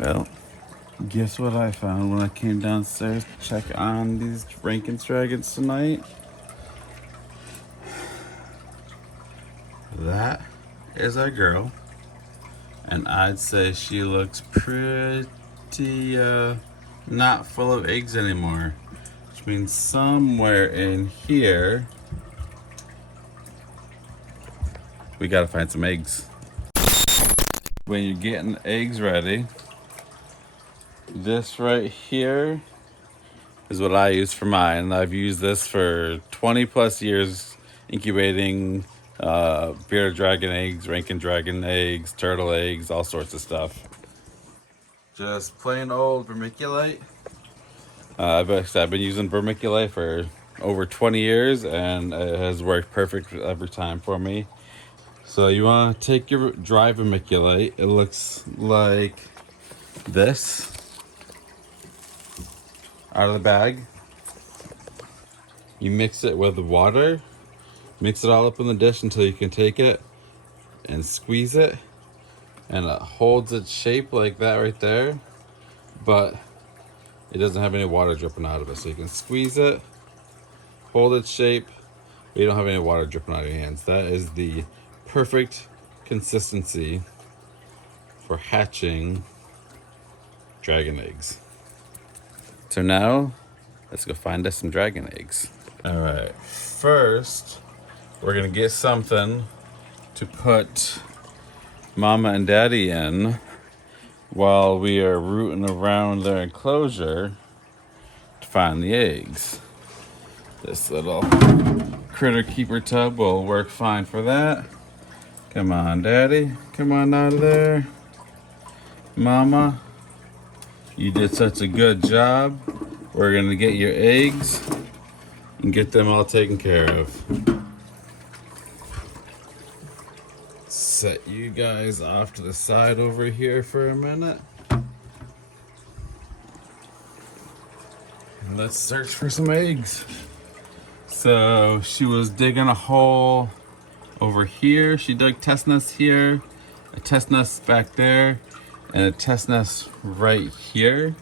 Well, guess what I found when I came downstairs to check on these Rankins dragons tonight? That is our girl, and I'd say she looks pretty not full of eggs anymore, which means somewhere in here we gotta find some eggs. When you're getting eggs ready, this right here is what I use for mine. I've used this for 20 plus years, incubating bearded dragon eggs, Rankin dragon eggs, turtle eggs, all sorts of stuff. Just plain old vermiculite. I've been using vermiculite for over 20 years and it has worked perfect every time for me. So you want to take your dry vermiculite. It looks like this out of the bag. You mix it with water, mix it all up in the dish until you can take it and squeeze it, and it holds its shape like that right there, but it doesn't have any water dripping out of it. So you can squeeze it, hold its shape, but you don't have any water dripping out of your hands. That is the perfect consistency for hatching dragon eggs. So now, let's go find us some dragon eggs. All right, first, we're gonna get something to put Mama and Daddy in while we are rooting around their enclosure to find the eggs. This little critter keeper tub will work fine for that. Come on, Daddy, come on out of there. Mama, you did such a good job. We're gonna get your eggs and get them all taken care of. Set you guys off to the side over here for a minute. And let's search for some eggs. So she was digging a hole over here. She dug test nests here, a test nest back there, and a test nest right here.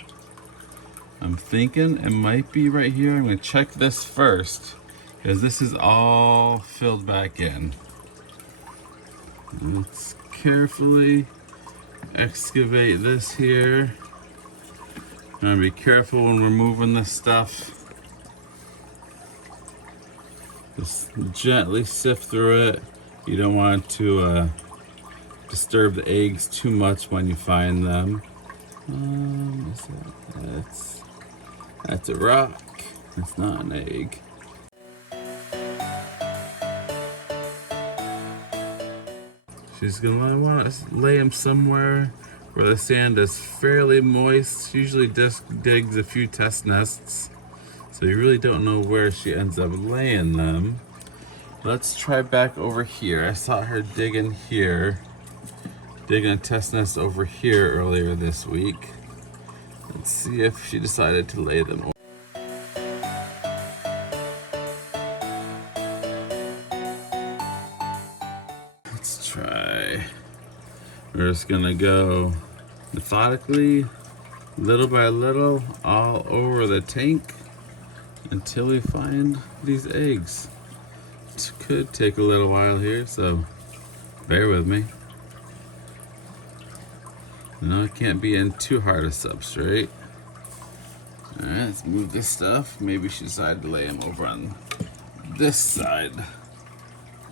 I'm thinking it might be right here. I'm gonna check this first because this is all filled back in. Let's carefully excavate this here. I'm gonna be careful when we're moving this stuff. Just gently sift through it. You don't want to disturb the eggs too much when you find them. That's a rock. It's not an egg. She's gonna want to lay them somewhere where the sand is fairly moist. She usually just digs a few test nests, so you really don't know where she ends up laying them. Let's try back over here. I saw her digging here, digging a test nest over here earlier this week. Let's see if she decided to lay them. Let's try. We're just gonna go methodically, little by little, all over the tank until we find these eggs. It could take a little while here, so bear with me. No, it can't be in too hard a substrate. Alright, let's move this stuff. Maybe she decided to lay them over on this side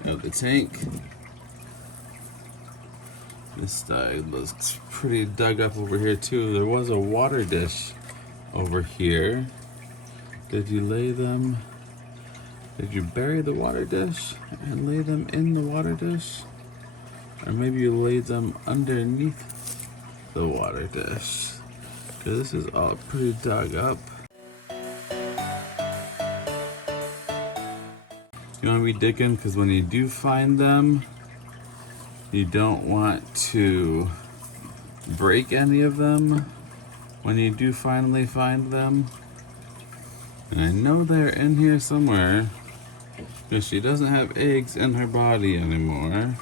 of the tank. This side looks pretty dug up over here too. There was a water dish over here. Did you lay them? Did you bury the water dish and lay them in the water dish? Or maybe you laid them underneath the water dish? Because this is all pretty dug up. You want to be digging because when you do find them, you don't want to break any of them when you do finally find them. And I know they're in here somewhere because she doesn't have eggs in her body anymore.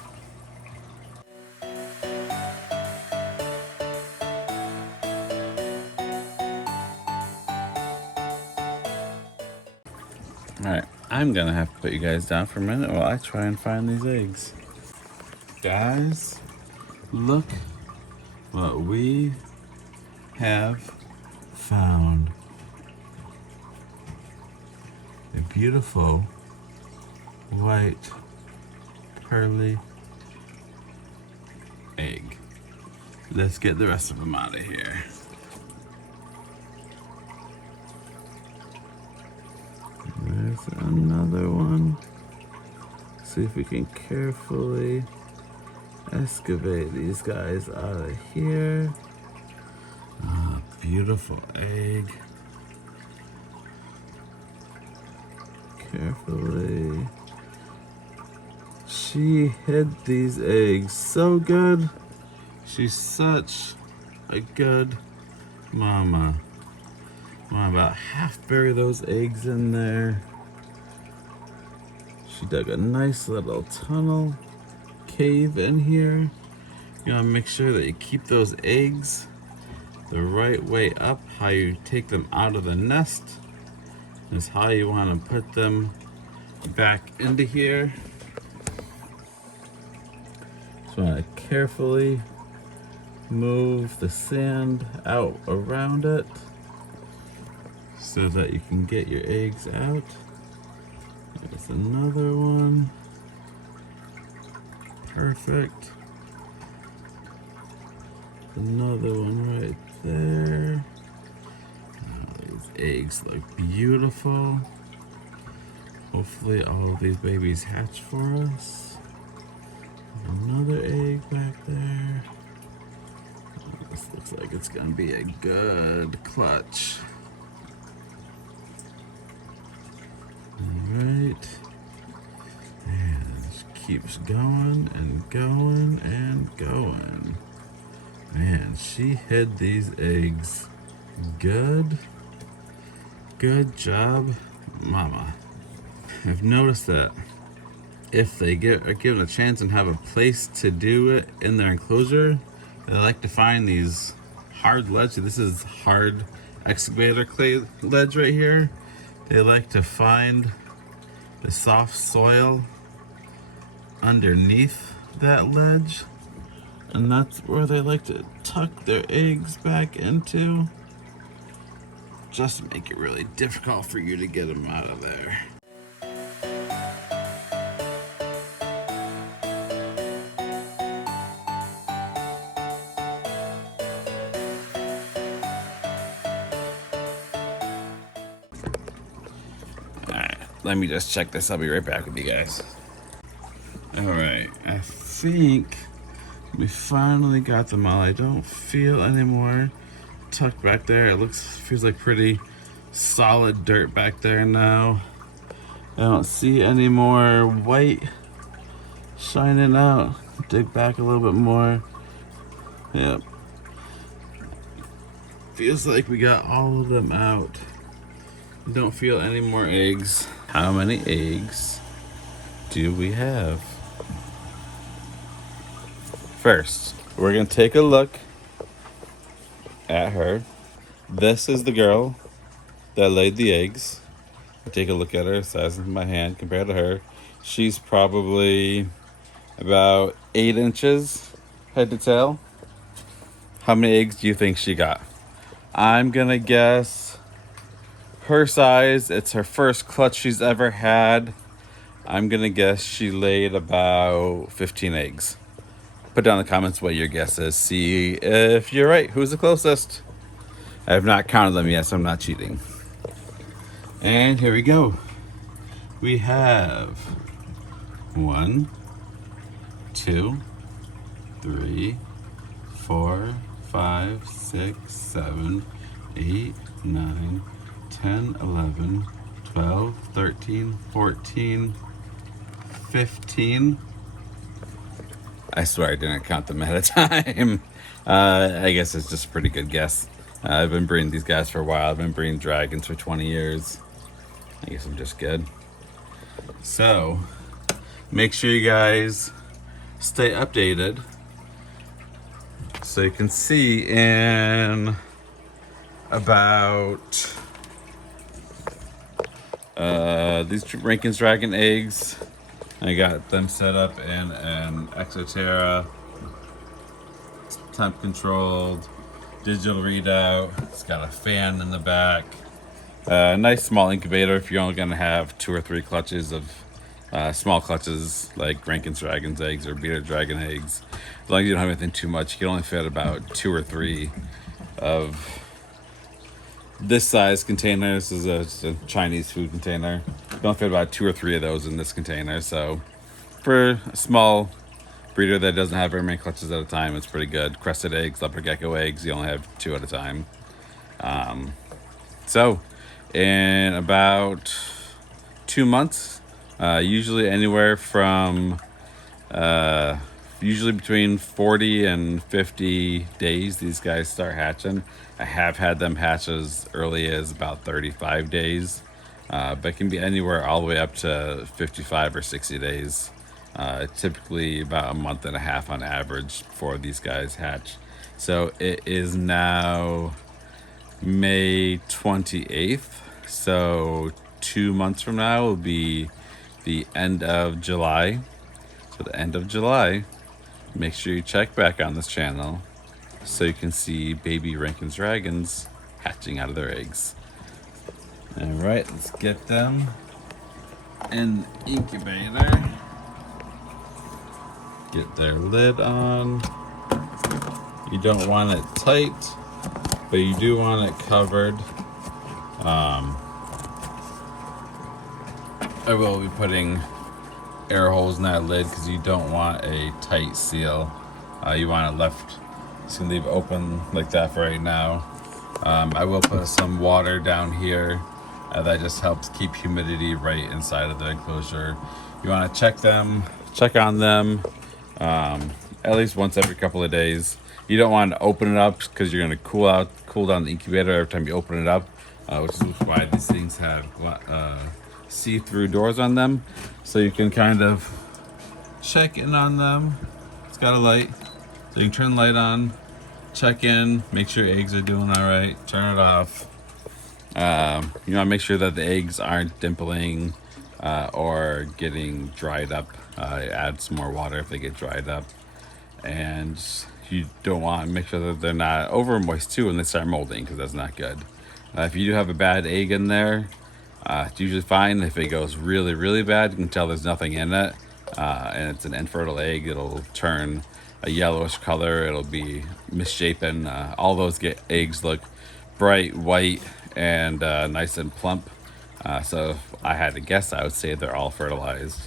Alright, I'm gonna have to put you guys down for a minute while I try and find these eggs. Guys, look what we have found. A beautiful white pearly egg. Let's get the rest of them out of here. There's another one. See if we can carefully excavate these guys out of here. Ah, beautiful egg. Carefully. She hid these eggs so good. She's such a good mama. Want to about half bury those eggs in there. She dug a nice little tunnel, cave in here. You want to make sure that you keep those eggs the right way up. How you take them out of the nest is how you want to put them back into here. Just want to carefully move the sand out around it so that you can get your eggs out. There's another one. Perfect. Another one right there. Oh, these eggs look beautiful. Hopefully all of these babies hatch for us. Another egg back there. Oh, this looks like it's gonna be a good clutch. Alright. And it just keeps going and going and going. Man, she hid these eggs good. Good job, mama. I've noticed that if they are given a chance and have a place to do it in their enclosure, they like to find these hard ledge. This is hard excavator clay ledge right here. They like to find the soft soil underneath that ledge, and that's where they like to tuck their eggs back into, just to make it really difficult for you to get them out of there. Let me just check this. I'll be right back with you guys. Alright, I think we finally got them all. I don't feel any more tucked back there. It feels like pretty solid dirt back there now. I don't see any more white shining out. Dig back a little bit more. Yep. Feels like we got all of them out. Don't feel any more eggs. How many eggs do we have? First, we're gonna take a look at her. This is the girl that laid the eggs. Take a look at her, size of my hand compared to her. She's probably about 8 inches head to tail. How many eggs do you think she got? I'm gonna guess her size. It's her first clutch she's ever had. I'm gonna guess she laid about 15 eggs. Put down in the comments what your guess is. See if you're right. Who's the closest? I have not counted them yet, so I'm not cheating. And here we go. We have 1, 2, 3, 4, 5, 6, 7, 8, 9, 10, 11, 12, 13, 14, 15. I swear I didn't count them at a time. I guess it's just a pretty good guess. I've been breeding these guys for a while. I've been breeding dragons for 20 years. I guess I'm just good. So, make sure you guys stay updated so you can see in about These Rankins Dragon eggs, I got them set up in an Exoterra, temp controlled, digital readout. It's got a fan in the back. Nice small incubator if you're only gonna have 2 or 3 clutches of small clutches like Rankins Dragon's eggs or Beater Dragon eggs. As long as you don't have anything too much, you can only fit about 2 or 3 of this size container. This is a Chinese food container. You can only fit about 2 or 3 of those in this container. So for a small breeder that doesn't have very many clutches at a time, it's pretty good. Crested eggs, leopard gecko eggs, you only have 2 at a time. So in about 2 months, usually anywhere from usually between 40 and 50 days, these guys start hatching. I have had them hatch as early as about 35 days, but it can be anywhere all the way up to 55 or 60 days. Typically about a month and a half on average before these guys hatch. So it is now May 28th. So 2 months from now will be the end of July. So the end of July, make sure you check back on this channel so you can see baby Rankins Dragons hatching out of their eggs. All right, let's get them in the incubator. Get their lid on. You don't want it tight, but you do want it covered. I will be putting air holes in that lid because you don't want a tight seal. You want it left, just gonna leave it open like that for right now. I will put some water down here. That just helps keep humidity right inside of the enclosure. You want to check on them at least once every couple of days. You don't want to open it up because you're going to cool down the incubator every time you open it up, which is why these things have see-through doors on them, so you can kind of check in on them. It's got a light, so you can turn the light on, check in, make sure eggs are doing all right, turn it off. You want to make sure that the eggs aren't dimpling or getting dried up. Add some more water if they get dried up. And you don't want to make sure that they're not over moist too when they start molding, because that's not good. If you do have a bad egg in there, it's usually fine. If it goes really, really bad, you can tell there's nothing in it. And it's an infertile egg. It'll turn a yellowish color. It'll be misshapen. All those eggs look bright white and nice and plump. So if I had to guess, I would say they're all fertilized.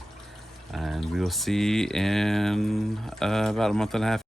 And we will see in about a month and a half.